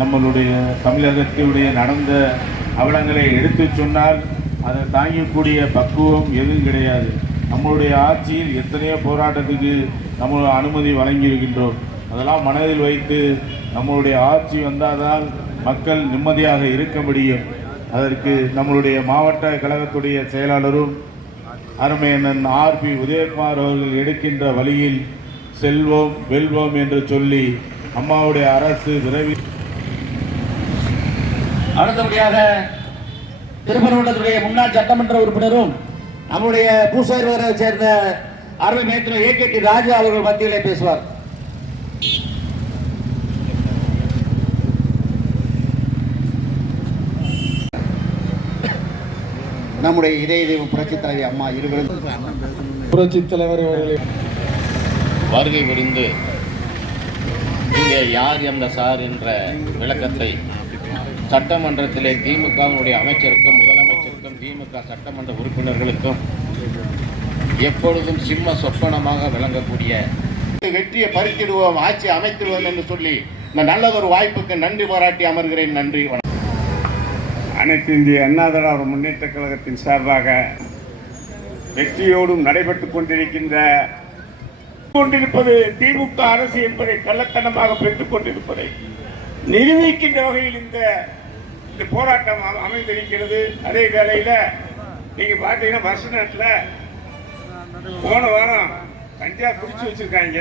நம்மளுடைய தமிழகத்தினுடைய நடந்த அவலங்களை எடுத்து சொன்னால் அதை தாங்கக்கூடிய பக்குவம் எதுவும் கிடையாது. நம்மளுடைய ஆட்சியில் எத்தனையோ போராட்டத்துக்கு நம்ம அனுமதி வழங்கியிருக்கின்றோம். அதெல்லாம் மனதில் வைத்து நம்மளுடைய ஆட்சி வந்தால்தான் மக்கள் நிம்மதியாக இருக்க முடியும். அதற்கு நம்மளுடைய மாவட்ட கழகத்துடைய செயலாளரும் அருமையண்ணன் ஆர்பி உதயகுமார் அவர்கள் எடுக்கின்ற வழியில் செல்வோம் வெல்வோம் என்று சொல்லி அம்மாவுடைய அரசு விரைவில். அடுத்தபடியாக திருப்பரங்குன்றத்துடைய முன்னாள் சட்டமன்ற உறுப்பினரும் நம்முடைய பூசாரிவரை சேர்ந்த அருமை மேற்று ஏகேடி ராஜா அவர்கள் மத்தியிலே பேசுவார். நம்முடைய இதய தெய்வம் புரட்சி தலைவி அம்மா இருவரும் புரட்சி தலைவர் வருகை புரிந்து இங்கே யார் எந்த சார் என்ற விளக்கத்தை சட்டமன்றத்திலே திமுகவினுடைய அமைச்சருக்கும் முதலமைச்சருக்கும் திமுக சட்டமன்ற உறுப்பினர்களுக்கும் எப்பொழுதும் சிம்ம சொப்பனமாக விளங்கக்கூடிய வெற்றியை பறித்திடுவோம், ஆட்சி அமைத்திடுவோம் என்று சொல்லி இந்த நல்லதொரு வாய்ப்புக்கு நன்றி பாராட்டி அமர்கிறேன். நன்றி. அனைத்து இந்திய அண்ணா திராவிட முன்னேற்ற கழகத்தின் சார்பாக வெற்றியோடும் நடைபெற்றுக் கொண்டிருப்பது திமுக அரசு என்பதை கள்ளத்தனமாக பெற்றுக் கொண்டிருப்பதை நிரூபிக்கின்ற வகையில் இந்த போராட்டம் அமைந்திருக்கிறது. அதே வேளையில் நீங்க பார்த்தீங்கன்னா பஸ் ஸ்டாண்டில் போன வாரம் கஞ்சா குடிச்சு வச்சிருக்காங்க.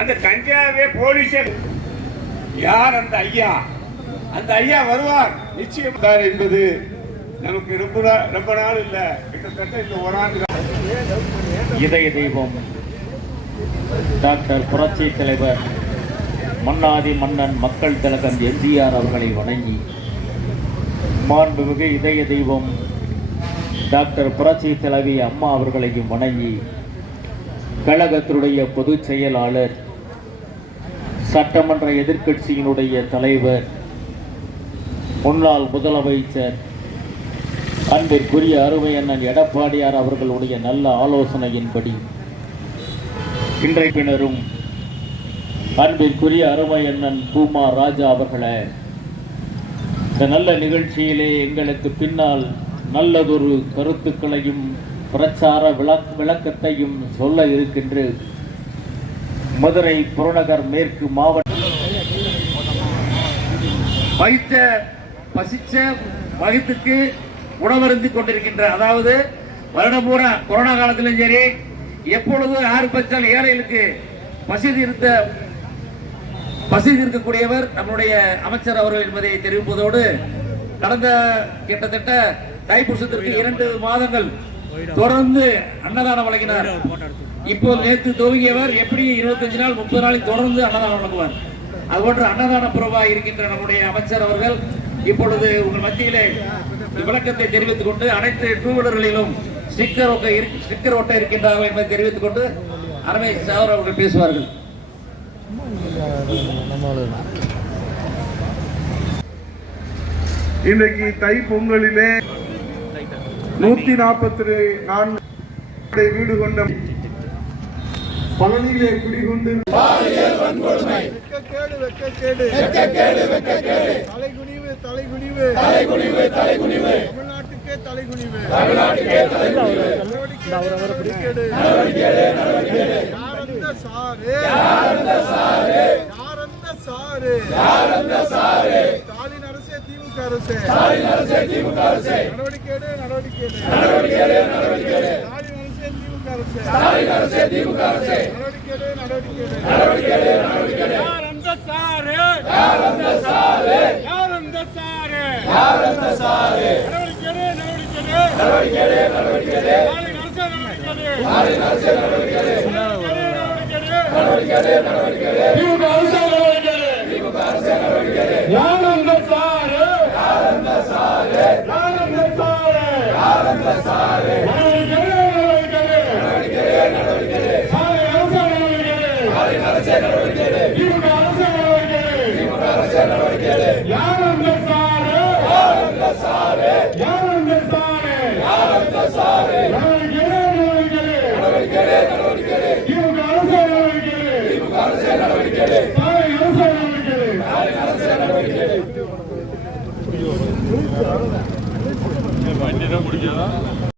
அந்த கஞ்சாவே போலீஸே யார் அந்த ஐயா, அந்த ஐயா வருவார் நிச்சயம் தான் என்பது நமக்கு ரொம்ப நாள் இல்லை, கிட்டத்தட்ட இந்த ஒரு ஆண்டு. இதய தெய்வம் டாக்டர் புரட்சி தலைவர் மன்னாதி மன்னன் மக்கள் திலகம் எம்ஜிஆர் அவர்களை வணங்கி, மாண்புமிகு இதய தெய்வம் டாக்டர் புரட்சி தலைவி அம்மா அவர்களையும் வணங்கி, கழகத்தினுடைய பொதுச் செயலாளர் சட்டமன்ற எதிர்க்கட்சியினுடைய தலைவர் முன்னாள் முதலமைச்சர் அன்பிற்குரிய அருமை அண்ணன் எடப்பாடியார் அவர்களுடைய நல்ல ஆலோசனையின்படி இன்றைக்கினரும் அன்பிற்குரிய அருமை அண்ணன் பூமா ராஜா அவர்களை இந்த நல்ல நிகழ்ச்சியிலே எங்களுக்கு பின்னால் நல்லதொரு கருத்துக்களையும் பிரச்சார விளக்கத்தையும் சொல்ல இருக்கின்ற மதுரை புறநகர் மேற்கு மாவட்ட பசிச்ச வகுத்துக்கு உணவருந்தி கொண்டிருக்கின்ற, அதாவது வருடம் பூரா கொரோனா காலத்திலும் சரி, எப்பொழுது யாரு பச்சால் ஏழைகளுக்கு பசி இருக்கக்கூடியவர் நம்முடைய அமைச்சர் அவர்கள் என்பதை தெரிவிப்பதோடு, கடந்த கிட்டத்தட்ட தைப்பூசத்திற்கு 2 மாதங்கள் தொடர்ந்து அன்னதானம் வழங்கினார். இப்போ நேற்று துவங்கியவர் எப்படி 25 நாள் 30 நாளில் தொடர்ந்து அன்னதானம் வழங்குவார். அதுபோன்று அன்னதான புறவா இருக்கின்ற நம்முடைய அமைச்சர் அவர்கள் இப்பொழுது உங்கள் மத்தியிலே விளக்கத்தை தெரிவித்துக் கொண்டு, அனைத்து டூ வீலர்களிலும் ஸ்டிக்கர் ஒட்ட இருக்கின்றார்கள் என்பதை தெரிவித்துக் கொண்டு அருமை சார் அவர்கள் பேசுவார்கள். இன்றைக்கு தை பொங்கலிலே 144 வீடு கொண்ட பழனியிலே குடிகொண்டு தமிழ்நாட்டுக்கே தலைகுனிவு ஸ்டாலின் அரசே திமுக அரசே நடவடிக்கை ஸ்டாலின் அரசே திமுக அரசே நடவடிக்கை யார் அந்த சாரே வண்டி தான் முடிஞ்சதா